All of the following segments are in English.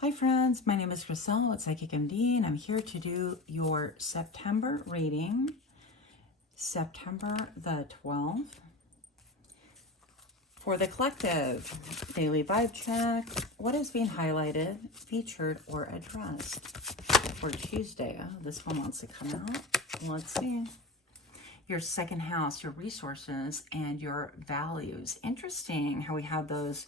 Hi friends, my name is Griselle at Psychic MD, and I'm here to do your September reading, September the 12th. For the collective, daily vibe check, what is being highlighted, featured, or addressed for Tuesday? Oh, this one wants to come out. Let's see. Your second house, your resources, and your values. Interesting how we have those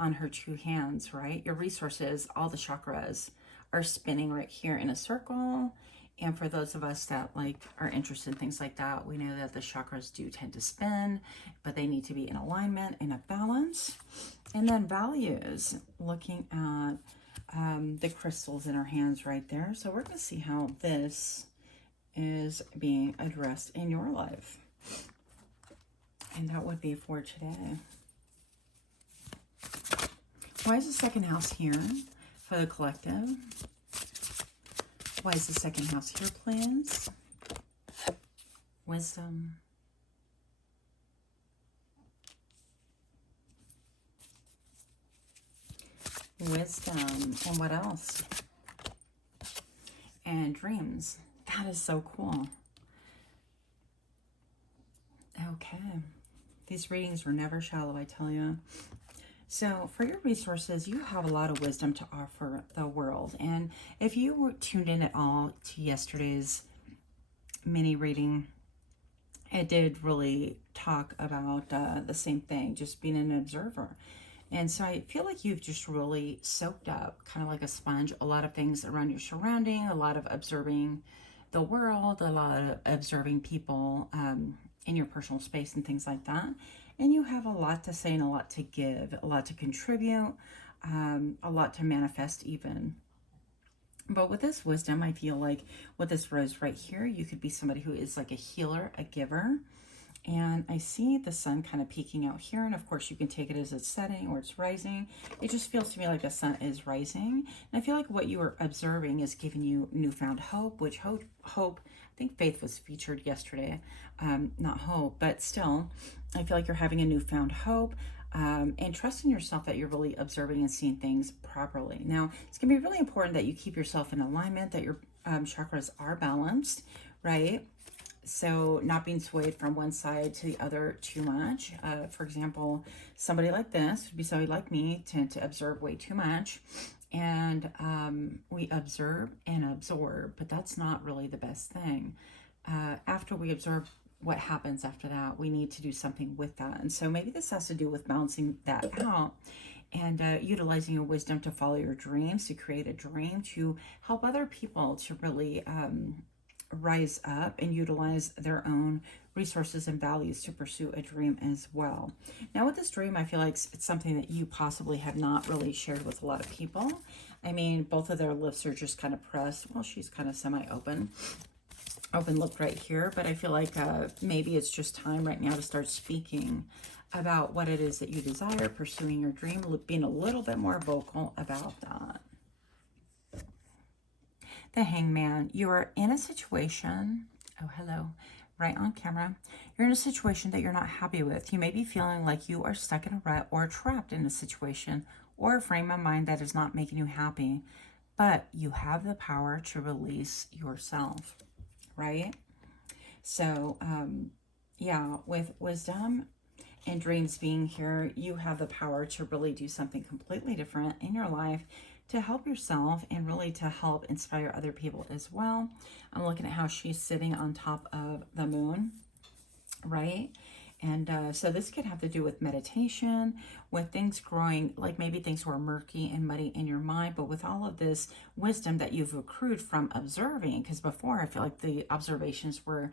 on her two hands, right? Your resources, all the chakras are spinning right here in a circle. And for those of us that are interested in things like that, we know that the chakras do tend to spin, but they need to be in alignment, in a balance. And then values, looking at the crystals in her hands right there. So we're going to see how this is being addressed in your life. And that would be for today. Why is the second house here for the collective? Why is the second house here, please? Wisdom. Wisdom. And what else? And dreams. That is so cool. Okay. These readings were never shallow, I tell you. So for your resources, you have a lot of wisdom to offer the world. And if you were tuned in at all to yesterday's mini reading, it did really talk about the same thing, just being an observer. And so I feel like you've just really soaked up, kind of like a sponge, a lot of things around your surrounding, a lot of observing the world, a lot of observing people in your personal space and things like that. And you have a lot to say and a lot to give, a lot to contribute, a lot to manifest even. But with this wisdom, I feel like with this rose right here, you could be somebody who is like a healer, a giver. And I see the sun kind of peeking out here. And of course, you can take it as it's setting or it's rising. It just feels to me like the sun is rising. And I feel like what you are observing is giving you newfound hope, which hope, I think faith was featured yesterday, not hope, but still, I feel like you're having a newfound hope. And trust in yourself that you're really observing and seeing things properly. Now, it's going to be really important that you keep yourself in alignment, that your chakras are balanced, right? So not being swayed from one side to the other too much. For example, somebody like this would be somebody like me, tend to observe way too much. And we observe and absorb, but that's not really the best thing. After we observe, what happens after that? We need to do something with that. And so maybe this has to do with balancing that out and utilizing your wisdom to follow your dreams, to create a dream, to help other people to really rise up and utilize their own resources and values to pursue a dream as well. Now with this dream, I feel like it's something that you possibly have not really shared with a lot of people. I mean, both of their lips are just kind of pressed. Well, she's kind of semi-open. Open lip right here, but I feel like maybe it's just time right now to start speaking about what it is that you desire, pursuing your dream, being a little bit more vocal about that. The Hangman, you're in a situation, oh, hello, right on camera. You're in a situation that you're not happy with. You may be feeling like you are stuck in a rut or trapped in a situation or a frame of mind that is not making you happy, but you have the power to release yourself, right? So, yeah, with wisdom and dreams being here, you have the power to really do something completely different in your life to help yourself and really to help inspire other people as well. I'm looking at how she's sitting on top of the moon, right? And so this could have to do with meditation, with things growing, like maybe things were murky and muddy in your mind, but with all of this wisdom that you've accrued from observing, because before I feel like the observations were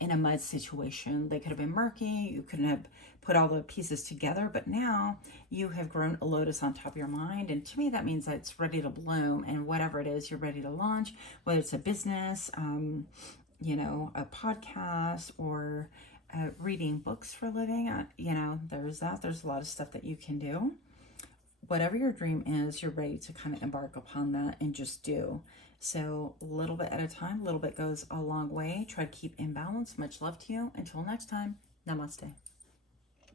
in a mud situation. They could have been murky. You couldn't have put all the pieces together, but now you have grown a lotus on top of your mind. And to me, that means that it's ready to bloom, and whatever it is, you're ready to launch, whether it's a business, you know, a podcast, or reading books for a living. You know, there's that. There's a lot of stuff that you can do. Whatever your dream is, you're ready to kind of embark upon that and just do. So a little bit at a time, a little bit goes a long way. Try to keep in balance. Much love to you. Until next time, namaste.